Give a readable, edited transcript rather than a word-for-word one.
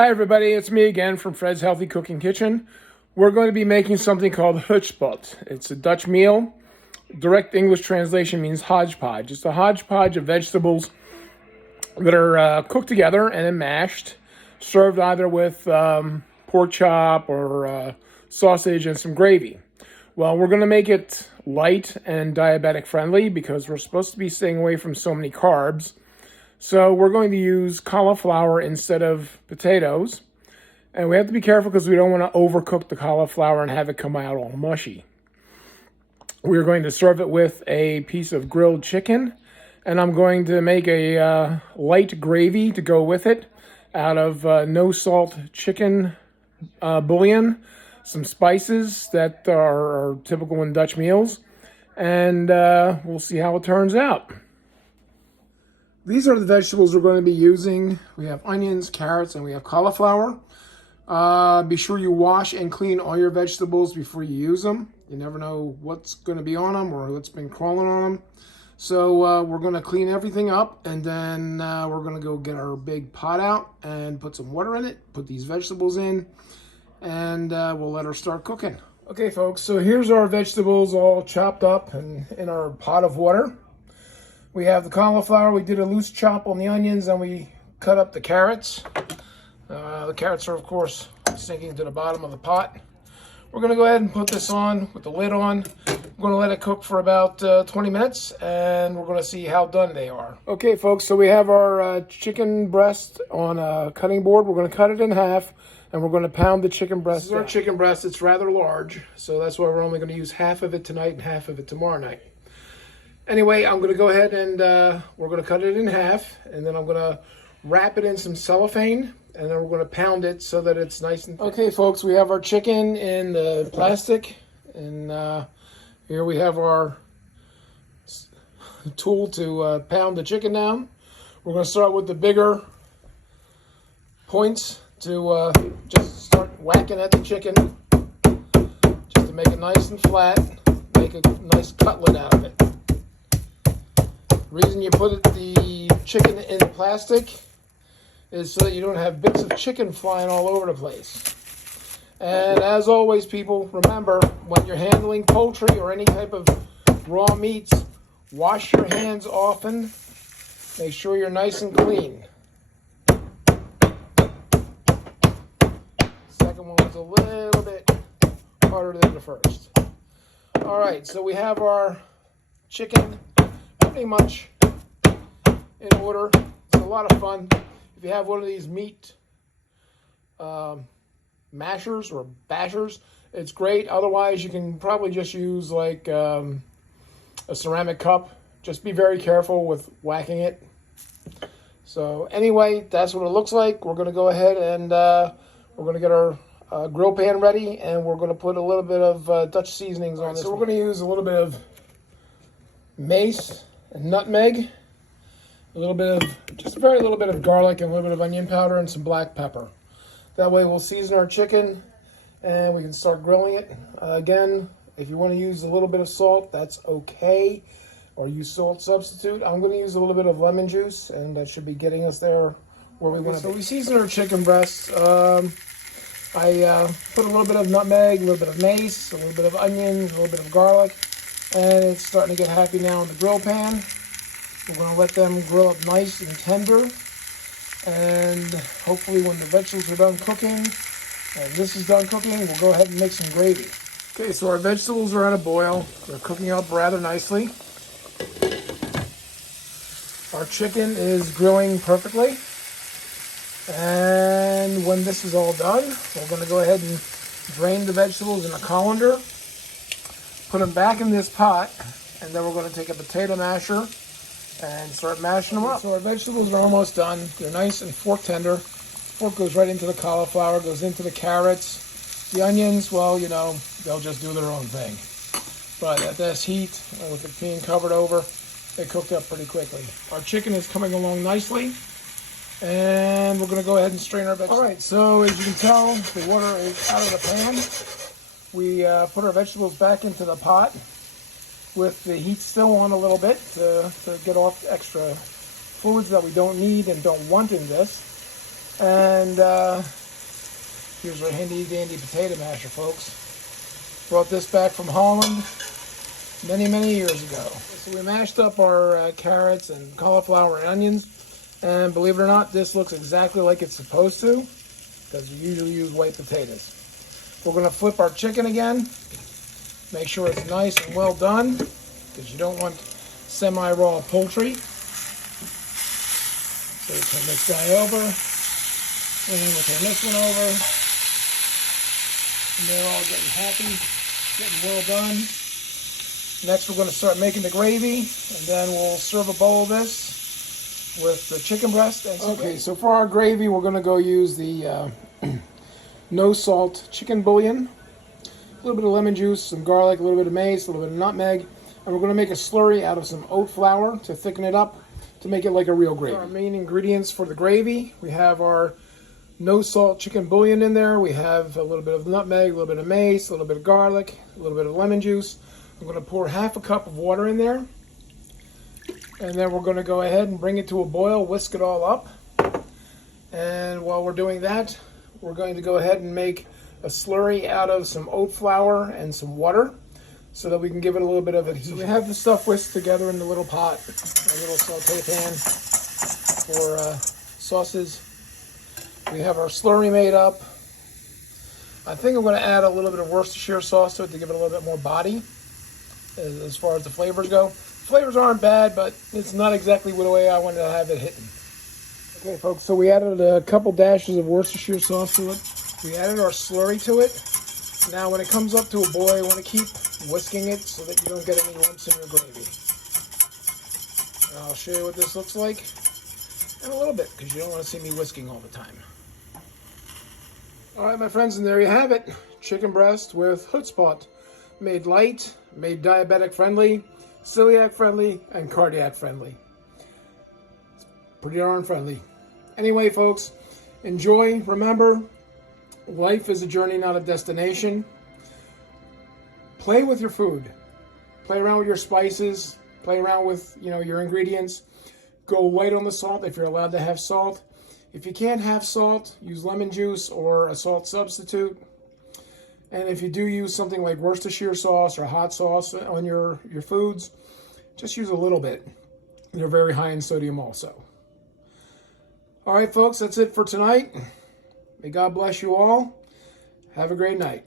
Hi everybody, it's me again from Fred's Healthy Cooking Kitchen. We're going to be making something called Hotspot. It's a Dutch meal. Direct English translation means hodgepodge. It's a hodgepodge of vegetables that are cooked together and then mashed, served either with pork chop or sausage and some gravy. Well, we're going to make it light and diabetic friendly because we're supposed to be staying away from so many carbs. So we're going to use cauliflower instead of potatoes. And we have to be careful because we don't want to overcook the cauliflower and have it come out all mushy. We're going to serve it with a piece of grilled chicken. And I'm going to make a light gravy to go with it out of no salt chicken bouillon, some spices that are typical in Dutch meals. And we'll see how it turns out. These are the vegetables we're going to be using. We have onions, carrots, and we have cauliflower. Be sure you wash and clean all your vegetables before you use them. You never know what's going to be on them or what's been crawling on them. So we're going to clean everything up, and then we're going to go get our big pot out and put some water in it, put these vegetables in, and we'll let her start cooking. Okay, folks, so here's our vegetables all chopped up and in our pot of water. We have the cauliflower. We did a loose chop on the onions, and we cut up the carrots. The carrots are, of course, sinking to the bottom of the pot. We're going to go ahead and put this on with the lid on. We're going to let it cook for about 20 minutes, and we're going to see how done they are. Okay, folks, so we have our chicken breast on a cutting board. We're going to cut it in half, and we're going to pound the chicken breast. This is our chicken breast. It's rather large, so that's why we're only going to use half of it tonight and half of it tomorrow night. Anyway, I'm going to go ahead and we're going to cut it in half, and then I'm going to wrap it in some cellophane, and then we're going to pound it so that it's nice and thick. Okay, folks, we have our chicken in the plastic, and here we have our tool to pound the chicken down. We're going to start with the bigger points to just start whacking at the chicken, just to make it nice and flat, make a nice cutlet out of it. The reason you put the chicken in plastic is so that you don't have bits of chicken flying all over the place. And as always, people, remember, when you're handling poultry or any type of raw meats, wash your hands often. Make sure you're nice and clean. Second one was a little bit harder than the first. All right, so we have our chicken pretty much in order. It's a lot of fun. If you have one of these meat mashers or bashers, it's great. Otherwise, you can probably just use like a ceramic cup. Just be very careful with whacking it. So anyway, that's what it looks like. We're going to go ahead and we're going to get our grill pan ready, and we're going to put a little bit of Dutch seasonings on this. So we're going to use a little bit of mace and nutmeg, a little bit of, just a very little bit of garlic, and a little bit of onion powder, and some black pepper. That way we'll season our chicken, and we can start grilling it. Again, if you want to use a little bit of salt, that's okay, or use salt substitute. I'm going to use a little bit of lemon juice, and that should be getting us there where we want to be. So we season our chicken breasts. I put a little bit of nutmeg, a little bit of mace, a little bit of onions, a little bit of garlic, and it's starting to get happy now in the grill pan. We're going to let them grill up nice and tender, and hopefully when the vegetables are done cooking and this is done cooking, we'll go ahead and make some gravy. Okay, so our vegetables are at a boil. They're cooking up rather nicely. Our chicken is grilling perfectly, and when this is all done, we're going to go ahead and drain the vegetables in a colander, put them back in this pot, and then we're going to take a potato masher and start mashing them up. So our vegetables are almost done. They're nice and fork tender. Fork goes right into the cauliflower, goes into the carrots. The onions, well, you know, they'll just do their own thing. But at this heat, with it being covered over, they cooked up pretty quickly. Our chicken is coming along nicely, and we're going to go ahead and strain our vegetables. All right, so as you can tell, the water is out of the pan. We put our vegetables back into the pot with the heat still on a little bit to get off extra fluids that we don't need and don't want in this. And here's our handy dandy potato masher, folks. Brought this back from Holland many, many years ago. So we mashed up our carrots and cauliflower and onions, and believe it or not, this looks exactly like it's supposed to, because we usually use white potatoes. We're going to flip our chicken again. Make sure it's nice and well done, because you don't want semi-raw poultry. So we'll turn this guy over, and we'll turn this one over. And they're all getting happy, getting well done. Next, we're going to start making the gravy, and then we'll serve a bowl of this with the chicken breast. And okay, so for our gravy, we're going to go use the no salt chicken bouillon. A little bit of lemon juice, some garlic, a little bit of mace, a little bit of nutmeg, and we're going to make a slurry out of some oat flour to thicken it up to make it like a real gravy. Our main ingredients for the gravy, we have our no salt chicken bouillon in there. We have a little bit of nutmeg, a little bit of mace, a little bit of garlic, a little bit of lemon juice. I'm going to pour half a cup of water in there, and then we're going to go ahead and bring it to a boil, whisk it all up. And while we're doing that, we're going to go ahead and make a slurry out of some oat flour and some water so that we can give it a little bit of adhesion. So we have the stuff whisked together in the little pot, a little saute pan for sauces. We have our slurry made up. I think I'm going to add a little bit of Worcestershire sauce to it to give it a little bit more body as far as the flavors go. Flavors aren't bad, but it's not exactly the way I wanted to have it hitting. Okay, folks, so we added a couple dashes of Worcestershire sauce to it. We added our slurry to it. Now, when it comes up to a boil, you want to keep whisking it so that you don't get any lumps in your gravy. And I'll show you what this looks like in a little bit, because you don't want to see me whisking all the time. All right, my friends, and there you have it. Chicken breast with Hotspot. Made light, made diabetic friendly, celiac friendly, and cardiac friendly. It's pretty darn friendly. Anyway, folks, enjoy. Remember, life is a journey, not a destination. Play with your food. Play around with your spices. Play around with, your ingredients. Go light on the salt if you're allowed to have salt. If you can't have salt, use lemon juice or a salt substitute. And if you do use something like Worcestershire sauce or hot sauce on your foods, just use a little bit. They're very high in sodium also. All right, folks, that's it for tonight. May God bless you all. Have a great night.